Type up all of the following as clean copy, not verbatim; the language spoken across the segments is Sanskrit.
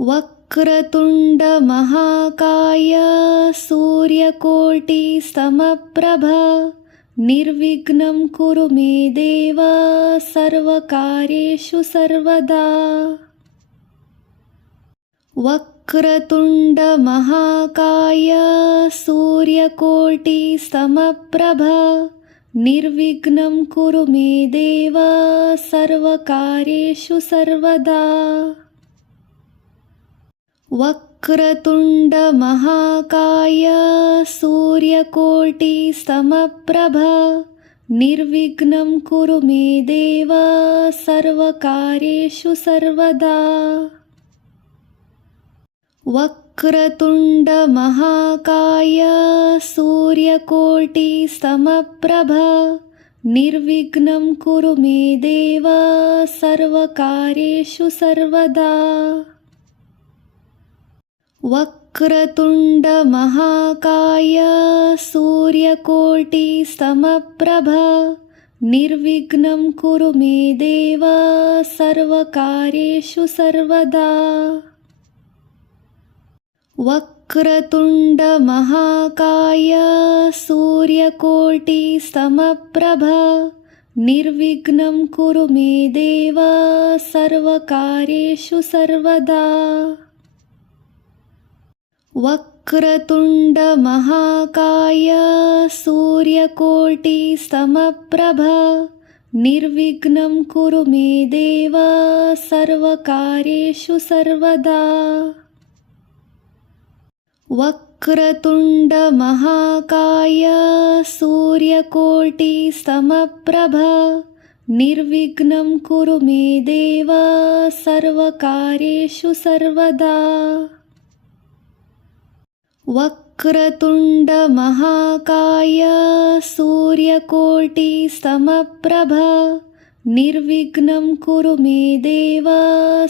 वक्रतुण्ड महाकाय सूर्यकोटि समप्रभ निर्विघ्नं कुरु मे देव सर्वकार्येषु सर्वदा। वक्रतुण्ड महाकाय सूर्यकोटि समप्रभ निर्विघ्नं कुरु मे देव सर्वकार्येषु सर्वदा। वक्रतुण्ड महाकाय सूर्यकोटि समप्रभ निर्विघ्नं कुरु मे देव सर्वकार्येषु सर्वदा। वक्रतुण्ड महाकाय सूर्यकोटि समप्रभ निर्विघ्नं कुरु मे देव सर्वकार्येषु सर्वदा। वक्रतुण्ड महाकाय सूर्यकोटि समप्रभ निर्विघ्नं कुरु मे देव सर्वकार्येषु सर्वदा। वक्रतुण्ड महाकाय सूर्यकोटि समप्रभ निर्विघ्नं कुरु मे देव सर्वकार्येषु सर्वदा। वक्रतुण्ड महाकाय सूर्यकोटि समप्रभ निर्विघ्नं कुरु मे देव सर्वकार्येषु सर्वदा। वक्रतुण्ड महाकाय सूर्यकोटि समप्रभ निर्विघ्नं कुरु मे देव सर्वकार्येषु सर्वदा। वक्रतुण्ड महाकाय सूर्यकोटि समप्रभ निर्विघ्नं कुरु मे देव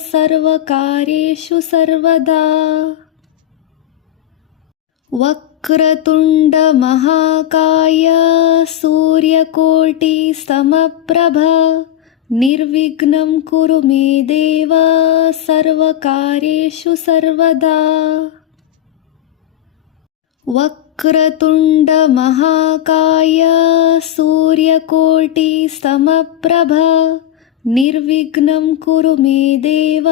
सर्वकार्येषु सर्वदा। वक्रतुण्ड महाकाय सूर्यकोटि समप्रभ निर्विघ्नं कुरु मे देव सर्वकार्येषु सर्वदा। वक्रतुण्ड महाकाय सूर्यकोटि समप्रभ निर्विघ्नं कुरु मे देव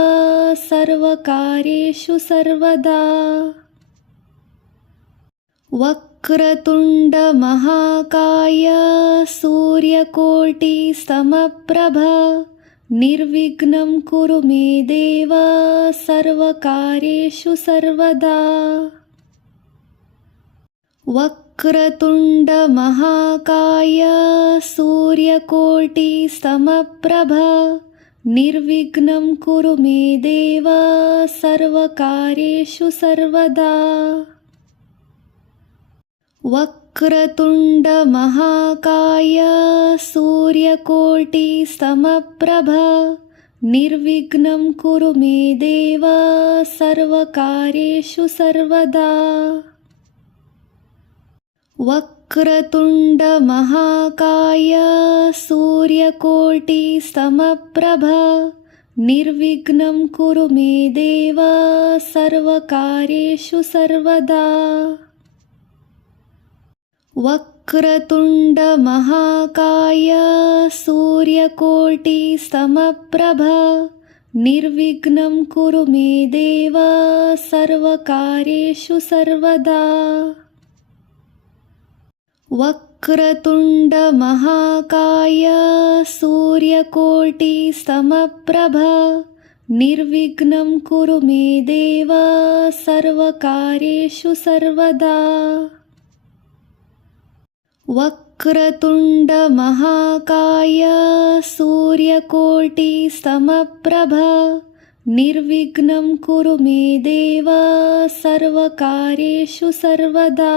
सर्वकार्येषु सर्वदा। वक्रतुण्ड महाकाय सूर्यकोटि समप्रभ निर्विघ्नं कुरु मे देव सर्वकार्येषु सर्वदा। वक्रतुण्ड महाकाय सूर्यकोटि समप्रभ निर्विघ्नं कुरु मे देव सर्वकार्येषु सर्वदा। वक्रतुण्ड महाकाय सूर्यकोटि समप्रभ निर्विघ्नं कुरु मे देव सर्वकार्येषु सर्वदा। वक्रतुण्ड महाकाय सूर्यकोटि समप्रभ निर्विघ्नं कुरु मे देव सर्वकार्येषु सर्वदा। वक्रतुण्ड महाकाय सूर्यकोटि समप्रभ निर्विघ्नं कुरु मे देव सर्वकार्येषु सर्वदा। वक्रतुण्ड महाकाय सूर्यकोटि समप्रभ निर्विघ्नं कुरु मे देव सर्वकार्येषु सर्वदा। वक्रतुण्ड महाकाय सूर्यकोटि समप्रभ निर्विघ्नं कुरु मे देव सर्वकार्येषु सर्वदा।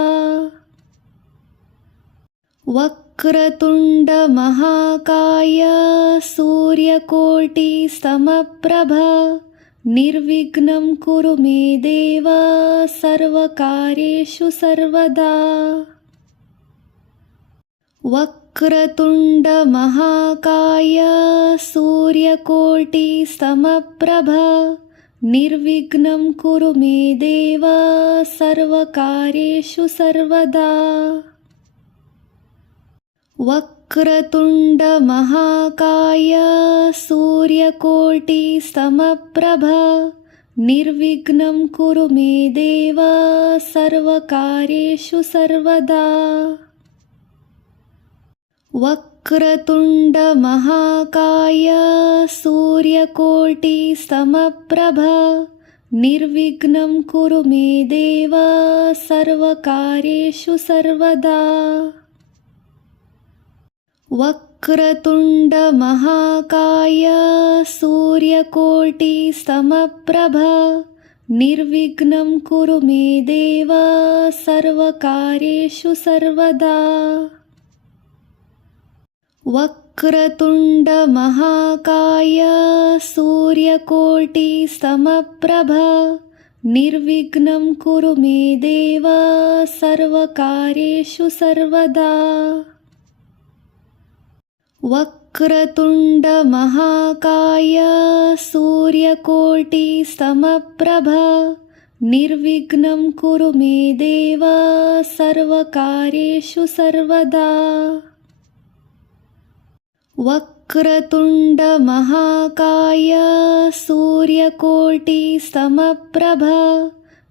वक्रतुण्ड महाकाय सूर्यकोटि समप्रभ निर्विघ्नं कुरु मे देव सर्वकार्येषु सर्वदा। वक्रतुण्ड महाकाय सूर्यकोटि समप्रभ निर्विघ्नं कुरु मे देव सर्वकार्येषु सर्वदा। वक्रतुण्डमहाकाय सूर्यकोटिसमप्रभ निर्विघ्नं कुरु मे देव सर्वकार्येषु सर्वदा। वक्रतुण्डमहाकाय सूर्यकोटिसमप्रभ निर्विघ्नं कुरु मे देव सर्वकार्येषु सर्वदा। वक्रतुण्डमहाकाय सूर्यकोटिसमप्रभ निर्विघ्नं कुरु मे देव सर्वकार्येषु सर्वदा। वक्रतुण्डमहाकाय सूर्यकोटिसमप्रभ निर्विघ्नं कुरु मे देव सर्वकार्येषु सर्वदा। वक्रतुण्डमहाकाय सूर्यकोटिसमप्रभ निर्विघ्नं कुरु मे देव सर्वकार्येषु सर्वदा। वक्रतुण्डमहाकाय सूर्यकोटिसमप्रभ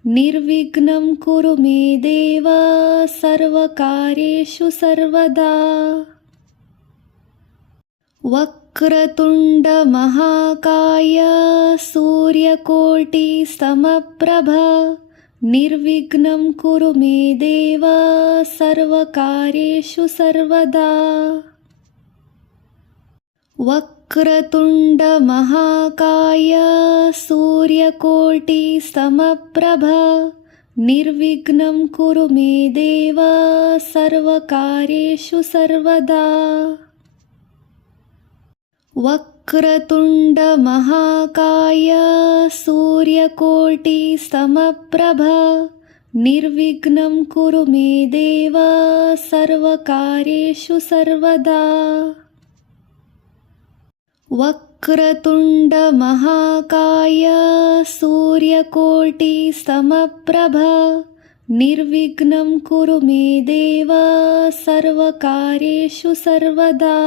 निर्विघ्नं कुरु मे देव सर्वकार्येषु सर्वदा। वक्रतुण्डमहाकाय सूर्यकोटिसमप्रभ निर्विघ्नं कुरु मे देव सर्वकार्येषु सर्वदा। वक्रतुण्डमहाकाय सूर्यकोटिसमप्रभ निर्विघ्नं कुरु मे देव सर्वकार्येषु सर्वदा। वक्रतुण्डमहाकाय सूर्यकोटिसमप्रभ निर्विघ्नं कुरु मे देव सर्वकार्येषु सर्वदा। वक्रतुण्डमहाकाय सूर्यकोटिसमप्रभ निर्विघ्नं कुरु मे देव सर्वकार्येषु सर्वदा।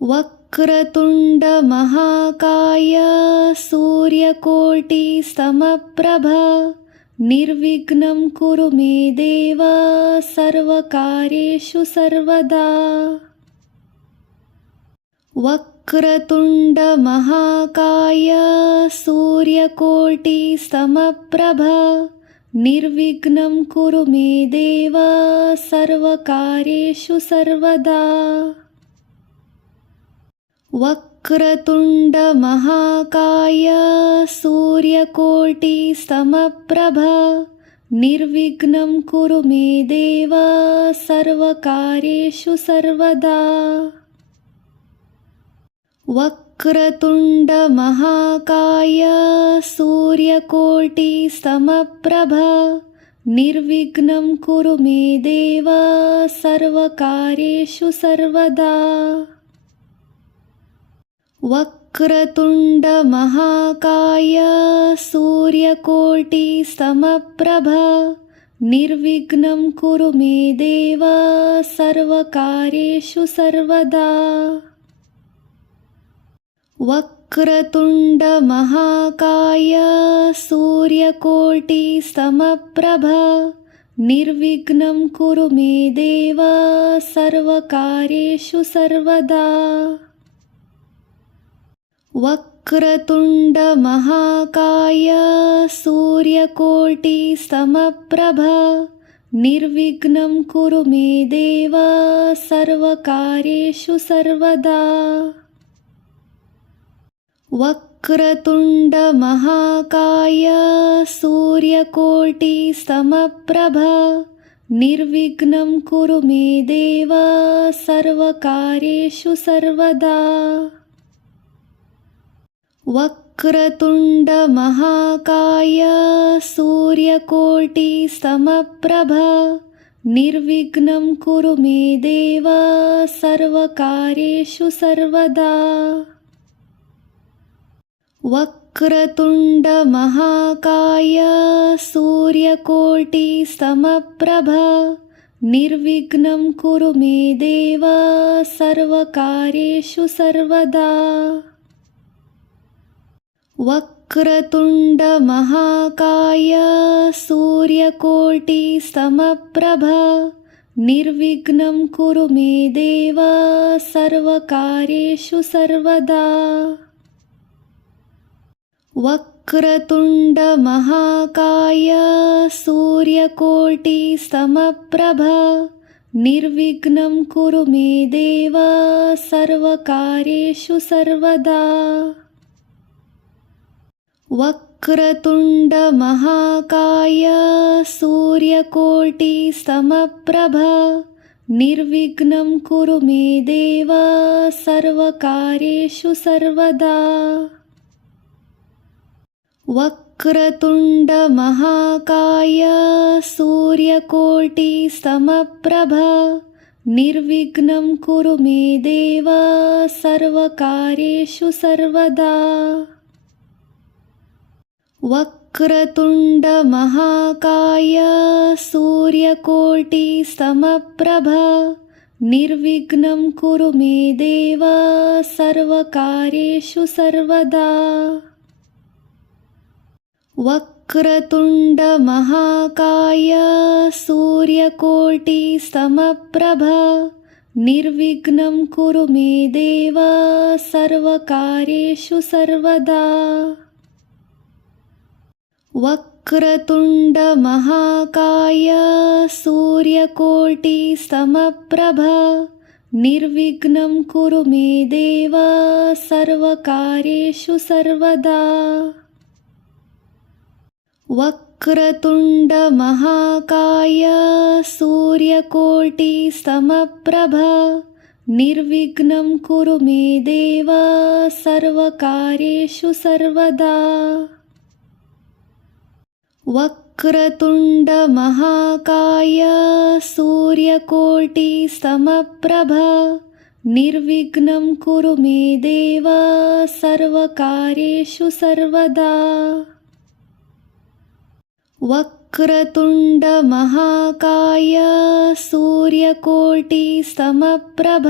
वक्रतुण्डमहाकाय सूर्यकोटिसमप्रभ निर्विघ्नं कुरु मे देव सर्वकार्येषु सर्वदा। वक्रतुण्डमहाकाय सूर्यकोटिसमप्रभ निर्विघ्नं कुरु मे देव सर्वकार्येषु सर्वदा। वक्रतुण्डमहाकाय सूर्यकोटिसमप्रभ निर्विघ्नं कुरु मे देव सर्वकार्येषु सर्वदा। वक्रतुण्डमहाकाय सूर्यकोटिसमप्रभ निर्विघ्नं कुरु मे देव सर्वकार्येषु सर्वदा। वक्रतुण्डमहाकाय सूर्यकोटिसमप्रभ निर्विघ्नं कुरु मे देव सर्वकार्येषु सर्वदा। वक्रतुण्डमहाकाय सूर्यकोटिसमप्रभ निर्विघ्नं कुरु मे देव सर्वकार्येषु सर्वदा। वक्रतुण्डमहाकाय सूर्यकोटिसमप्रभ निर्विघ्नं कुरु मे देव सर्वकार्येषु सर्वदा। वक्रतुण्डमहाकाय सूर्यकोटिसमप्रभ निर्विघ्नं कुरु मे देव सर्वकार्येषु सर्वदा। वक्रतुण्डमहाकाय सूर्यकोटिसमप्रभ निर्विघ्नं कुरु मे देव सर्वकार्येषु सर्वदा। वक्रतुण्ड महाकाय सूर्यकोटि समप्रभ निर्विघ्नं कुरु मे देव सर्वकार्येषु सर्वदा। वक्रतुण्ड महाकाय सूर्यकोटि समप्रभ निर्विघ्नं कुरु मे देव सर्वकार्येषु सर्वदा। वक्रतुण्ड महाकाय सूर्यकोटि समप्रभ निर्विघ्नं कुरु मे देव सर्वकार्येषु सर्वदा। वक्रतुण्ड महाकाय सूर्यकोटि समप्रभ निर्विघ्नं कुरु मे देव सर्वकार्येषु सर्वदा। वक्रतुण्ड महाकाय सूर्यकोटि समप्रभ निर्विघ्नं कुरु मे देव सर्वकार्येषु सर्वदा। वक्रतुण्ड महाकाय सूर्यकोटि समप्रभ निर्विघ्नं कुरु मे देव सर्वकार्येषु सर्वदा। वक्रतुण्ड महाकाय सूर्यकोटि समप्रभ निर्विघ्नं कुरु मे देव सर्वकार्येषु सर्वदा। वक्रतुण्ड महाकाय सूर्यकोटि समप्रभ निर्विघ्नं कुरु मे देव सर्वकार्येषु सर्वदा। वक्रतुण्ड महाकाय सूर्यकोटि समप्रभ निर्विघ्नं कुरु मे देव सर्वकार्येषु सर्वदा। वक्रतुण्ड महाकाय सूर्यकोटि समप्रभ निर्विघ्नं कुरु मे देव सर्वकार्येषु सर्वदा। वक्रतुण्ड महाकाय सूर्यकोटि समप्रभ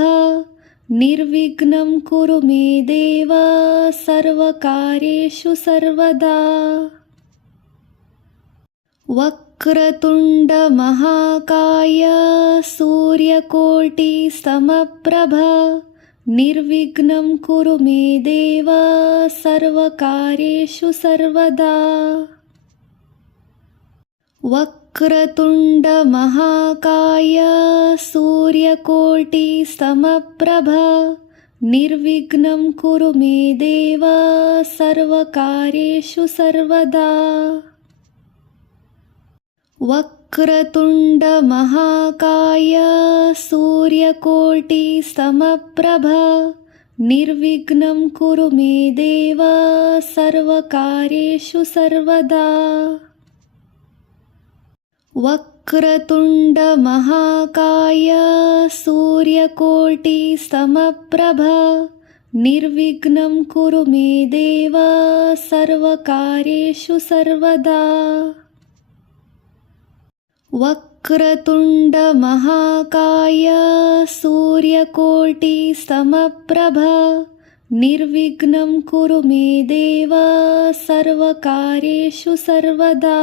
निर्विघ्नं कुरु मे देव सर्वकार्येषु सर्वदा। वक्रतुण्ड महाकाय सूर्यकोटि समप्रभ निर्विघ्नं कुरु मे देव सर्वकार्येषु सर्वदा। वक्रतुण्ड महाकाय सूर्यकोटि समप्रभ निर्विघ्नं कुरु मे देव सर्वकार्येषु सर्वदा। वक्रतुण्ड महाकाय सूर्यकोटि समप्रभ निर्विघ्नं कुरु मे देव सर्वकार्येषु सर्वदा। वक्रतुण्ड महाकाय सूर्यकोटि समप्रभ निर्विघ्नं कुरु मे देव सर्वकार्येषु सर्वदा। वक्रतुण्ड महाकाय सूर्यकोटि समप्रभ निर्विघ्नं कुरु मे देव सर्वकार्येषु सर्वदा।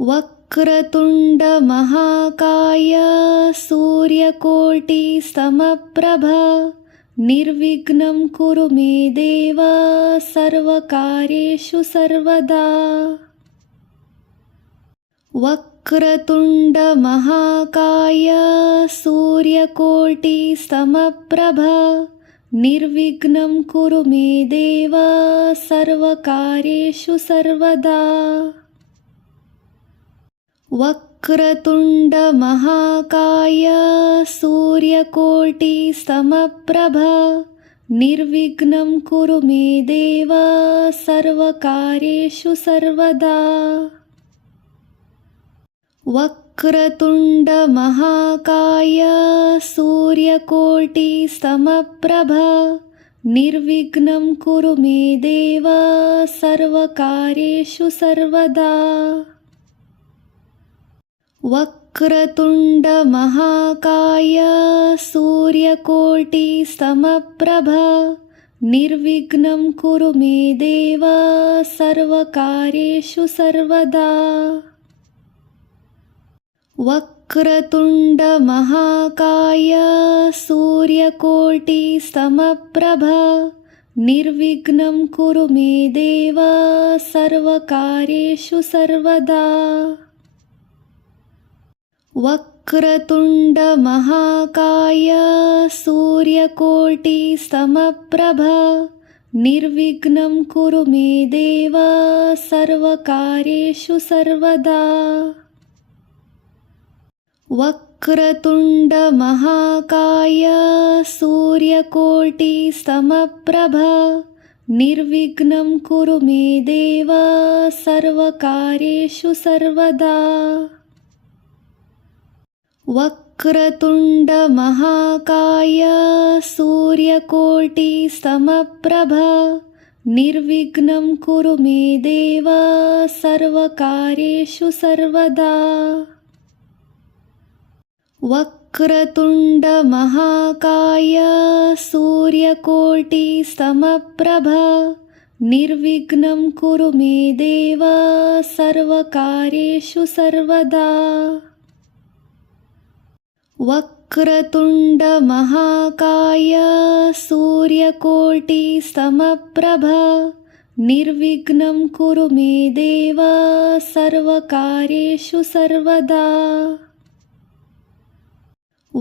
वक्रतुण्ड महाकाय सूर्यकोटि समप्रभ निर्विघ्नं कुरु मे देव सर्वकार्येषु सर्वदा। वक्रतुण्ड महाकाय सूर्यकोटि समप्रभ निर्विघ्नं कुरु मे देव सर्वकार्येषु सर्वदा। वक्रतुण्ड महाकाय सूर्यकोटि समप्रभ निर्विघ्नं कुरु मे देव सर्वकार्येषु सर्वदा। वक्रतुण्ड महाकाय सूर्यकोटि समप्रभ निर्विघ्नं कुरु मे देव सर्वकार्येषु सर्वदा। वक्रतुण्ड महाकाय सूर्यकोटि समप्रभ निर्विघ्नं कुरु मे देव सर्वकार्येषु सर्वदा। वक्रतुण्ड महाकाय सूर्यकोटि समप्रभ निर्विघ्नं कुरु मे देव सर्वकार्येषु सर्वदा। वक्रतुण्ड महाकाय सूर्यकोटि समप्रभ निर्विघ्नं कुरु मे देव सर्वकार्येषु सर्वदा। वक्रतुण्ड महाकाय सूर्यकोटि समप्रभ निर्विघ्नं कुरु मे देव सर्वकार्येषु सर्वदा। वक्रतुण्ड महाकाय सूर्यकोटि समप्रभ निर्विघ्नं कुरु मे देव सर्वकार्येषु सर्वदा। वक्रतुण्ड महाकाय सूर्यकोटि समप्रभ निर्विघ्नं कुरु मे देव सर्वकार्येषु सर्वदा। वक्रतुण्ड महाकाय सूर्यकोटि समप्रभ निर्विघ्नं कुरु मे देव सर्वकार्येषु सर्वदा।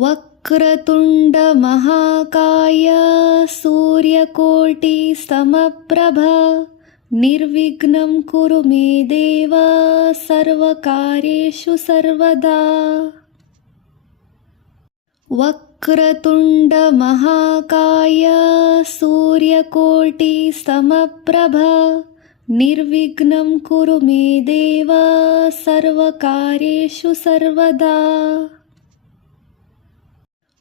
वक्रतुण्ड महाकाय सूर्यकोटि समप्रभ निर्विघ्नं कुरु मे देव सर्वकार्येषु सर्वदा। वक्रतुण्ड महाकाय सूर्यकोटि समप्रभ निर्विघ्नं कुरु मे देव सर्वकार्येषु सर्वदा।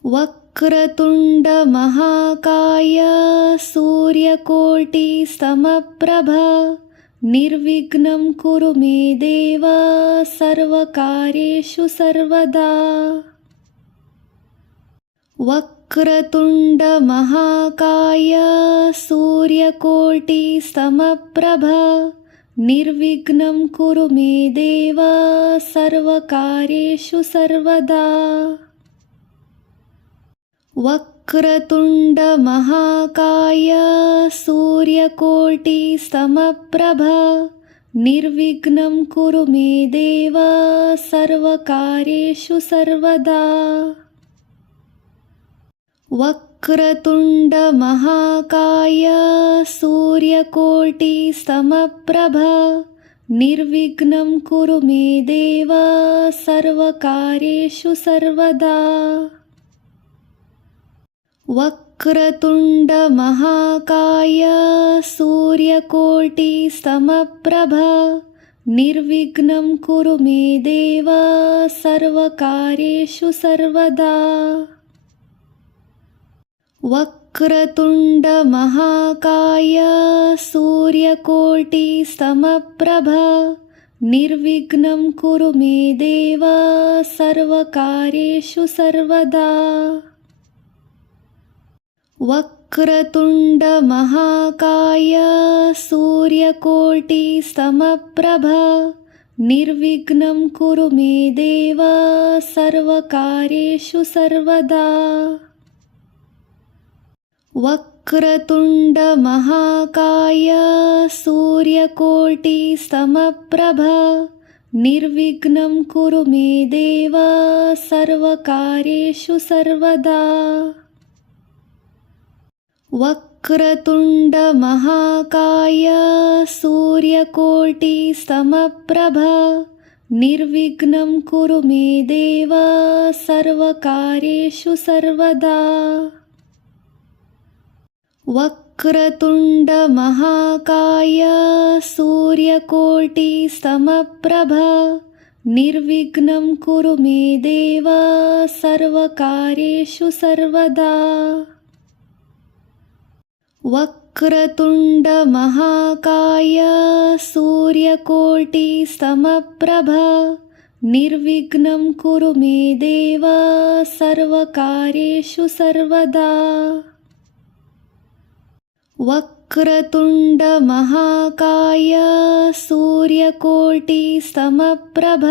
वक्रतुण्ड महाकाय सूर्यकोटि समप्रभ निर्विघ्नं कुरु मे देव सर्वकार्येषु सर्वदा। वक्रतुण्ड महाकाय सूर्यकोटि समप्रभ निर्विघ्नं कुरु मे देव सर्वकार्येषु सर्वदा। वक्रतुण्ड महाकाय सूर्यकोटि समप्रभ निर्विघ्नं कुरु मे देव सर्वकार्येषु सर्वदा। वक्रतुण्ड महाकाय सूर्यकोटि समप्रभ निर्विघ्नं कुरु मे देव सर्वकार्येषु सर्वदा। वक्रतुण्ड महाकाय सूर्यकोटि समप्रभ निर्विघ्नं कुरु मे देव सर्वकार्येषु सर्वदा। वक्रतुण्ड महाकाय सूर्यकोटि समप्रभ निर्विघ्नं कुरु मे देव सर्वकार्येषु सर्वदा। वक्रतुण्ड महाकाय सूर्यकोटि समप्रभ निर्विघ्नं कुरु मे देव सर्वकार्येषु सर्वदा। वक्रतुण्ड महाकाय सूर्यकोटि समप्रभ निर्विघ्नं कुरु मे देव सर्वकार्येषु सर्वदा। वक्रतुण्ड महाकाय सूर्यकोटि समप्रभ निर्विघ्नं कुरु मे देव सर्वकार्येषु सर्वदा। वक्रतुण्ड महाकाय सूर्यकोटि समप्रभ निर्विघ्नं कुरु मे देव सर्वकार्येषु सर्वदा। वक्रतुण्ड महाकाय सूर्यकोटि समप्रभ निर्विघ्नं कुरु मे देव सर्वकार्येषु सर्वदा। वक्रतुण्ड महाकाय सूर्यकोटि समप्रभ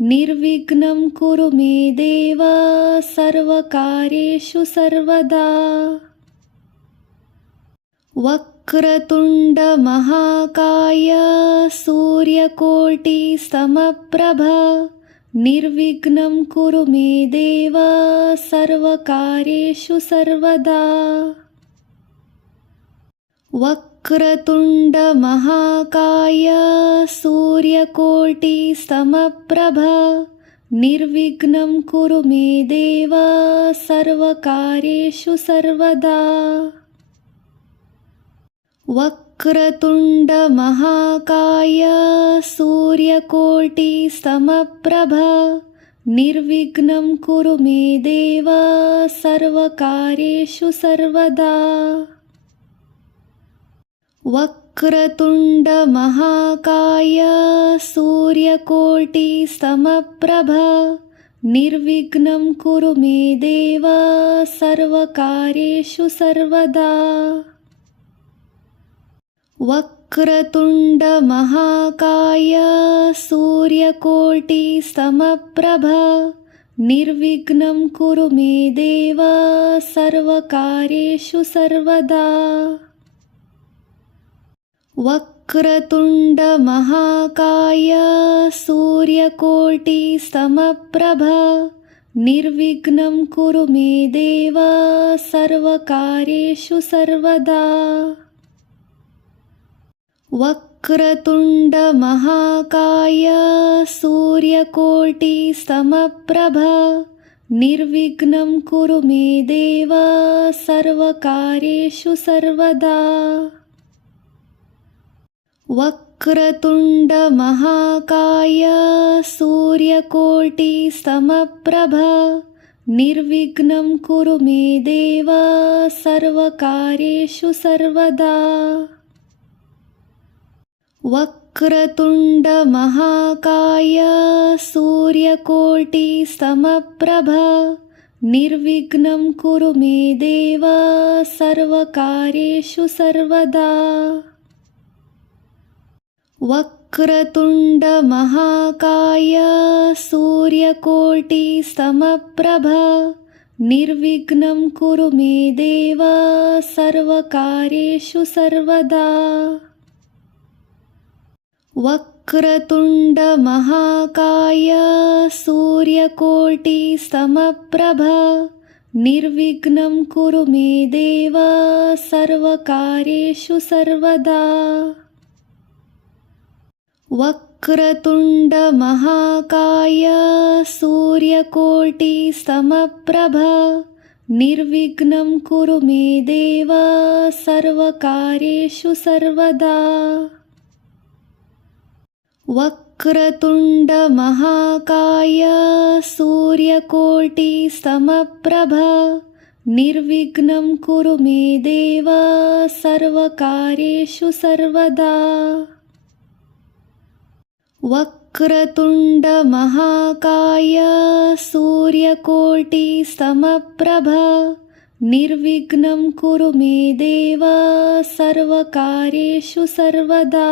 निर्विघ्नं कुरु मे देव सर्वकार्येषु सर्वदा। वक्रतुण्ड महाकाय सूर्यकोटि समप्रभ निर्विघ्नं कुरु मे देव सर्वकार्येषु सर्वदा। वक्रतुण्ड महाकाय सूर्यकोटि समप्रभ निर्विघ्नं कुरु मे देव सर्वकार्येषु सर्वदा। वक्रतुण्ड महाकाय सूर्यकोटि समप्रभ निर्विघ्नं कुरु मे देव सर्वकार्येषु सर्वदा। वक्रतुण्ड महाकाय सूर्यकोटि समप्रभ निर्विघ्नं कुरु मे देव सर्वकार्येषु सर्वदा। वक्रतुण्ड महाकाय सूर्यकोटि समप्रभ निर्विघ्नं कुरु मे देव सर्वकार्येषु सर्वदा। वक्रतुण्ड महाकाय सूर्यकोटि समप्रभ निर्विघ्नं कुरु मे देव सर्वकार्येषु सर्वदा। वक्रतुण्ड महाकाय सूर्यकोटि समप्रभ निर्विघ्नं कुरु मे देव सर्वकार्येषु सर्वदा। वक्रतुण्ड महाकाय सूर्यकोटि समप्रभ निर्विघ्नं कुरु मे देव सर्वकार्येषु सर्वदा। वक्रतुण्ड महाकाय सूर्यकोटि समप्रभ निर्विघ्नं कुरु मे देव सर्वकार्येषु सर्वदा। वक्रतुण्ड महाकाय सूर्यकोटि समप्रभ निर्विघ्नं कुरु मे देव सर्वकार्येषु सर्वदा। वक्रतुण्ड महाकाय सूर्यकोटि समप्रभ निर्विघ्नं कुरु मे देव सर्वकार्येषु सर्वदा। वक्रतुण्ड महाकाय सूर्यकोटि समप्रभ निर्विघ्नं कुरु मे देव सर्वकार्येषु सर्वदा। वक्रतुण्ड महाकाय सूर्यकोटि समप्रभ निर्विघ्नं कुरु मे देव सर्वकार्येषु सर्वदा। वक्रतुण्ड महाकाय सूर्यकोटि समप्रभ निर्विघ्नं कुरु मे देव सर्वकार्येषु सर्वदा।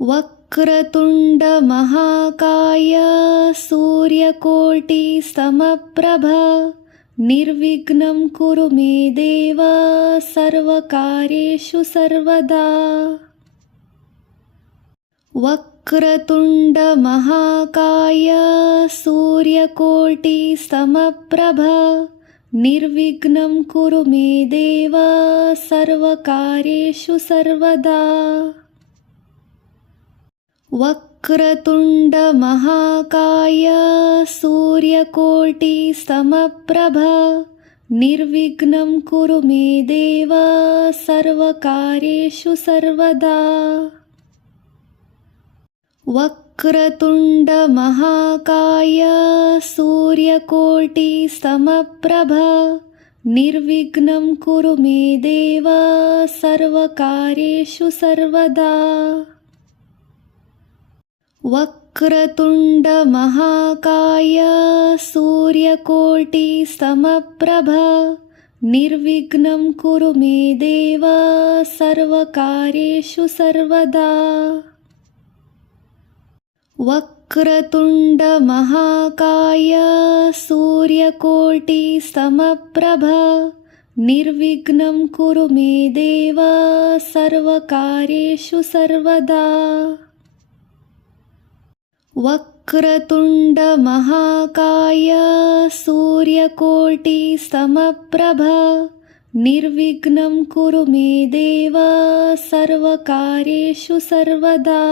वक्रतुण्ड महाकाय सूर्यकोटि समप्रभ निर्विघ्नं कुरु मे देव सर्वकार्येषु सर्वदा। वक्रतुण्ड महाकाय सूर्यकोटि समप्रभ निर्विघ्नं कुरु मे देव सर्वकार्येषु सर्वदा। वक्रतुण्ड महाकाय सूर्यकोटि समप्रभ निर्विघ्नं कुरु मे देव सर्वकार्येषु सर्वदा। वक्रतुण्ड महाकाय सूर्यकोटि समप्रभ निर्विघ्नं कुरु मे देव सर्वकार्येषु सर्वदा। वक्रतुण्डमहाकाय सूर्यकोटिसमप्रभ निर्विघ्नं कुरु मे देव सर्वकार्येषु सर्वदा। वक्रतुण्डमहाकाय सूर्यकोटिसमप्रभ निर्विघ्नं कुरु मे देव सर्वकार्येषु सर्वदा। वक्रतुण्डमहाकाय सूर्यकोटिसमप्रभ निर्विघ्नं कुरु मे देव सर्वकार्येषु सर्वदा।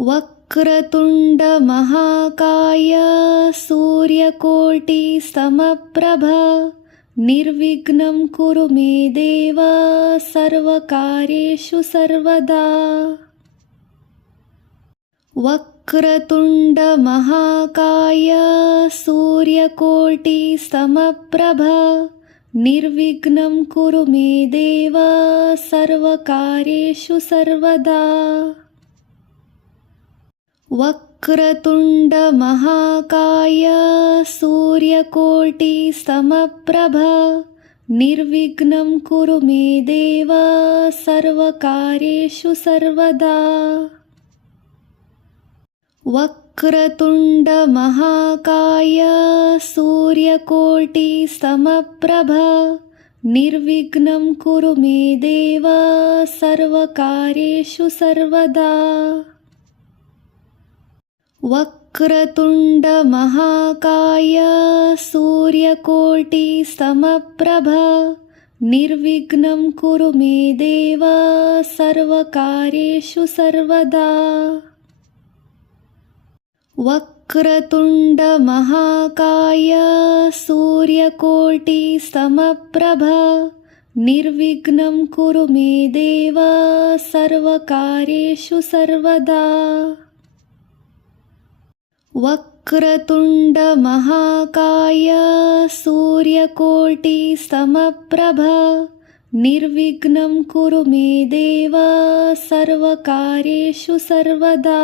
वक्रतुण्डमहाकाय सूर्यकोटिसमप्रभ निर्विघ्नं कुरु मे देव सर्वकार्येषु सर्वदा। वक्रतुण्डमहाकाय सूर्यकोटिसमप्रभ निर्विघ्नं कुरु मे देव सर्वकार्येषु सर्वदा। वक्रतुण्डमहाकाय सूर्यकोटिसमप्रभ निर्विघ्नं कुरु मे देव सर्वकार्येषु सर्वदा। वक्रतुण्डमहाकाय सूर्यकोटिसमप्रभ निर्विघ्नं कुरु मे देव सर्वकार्येषु सर्वदा। वक्रतुण्डमहाकाय सूर्यकोटिसमप्रभ निर्विघ्नं कुरु मे देव सर्वकार्येषु सर्वदा। वक्रतुण्डमहाकाय सूर्यकोटिसमप्रभ निर्विघ्नं कुरु मे देव सर्वकार्येषु सर्वदा। वक्रतुण्डमहाकाय सूर्यकोटिसमप्रभ निर्विघ्नं कुरु मे देव सर्वकार्येषु सर्वदा।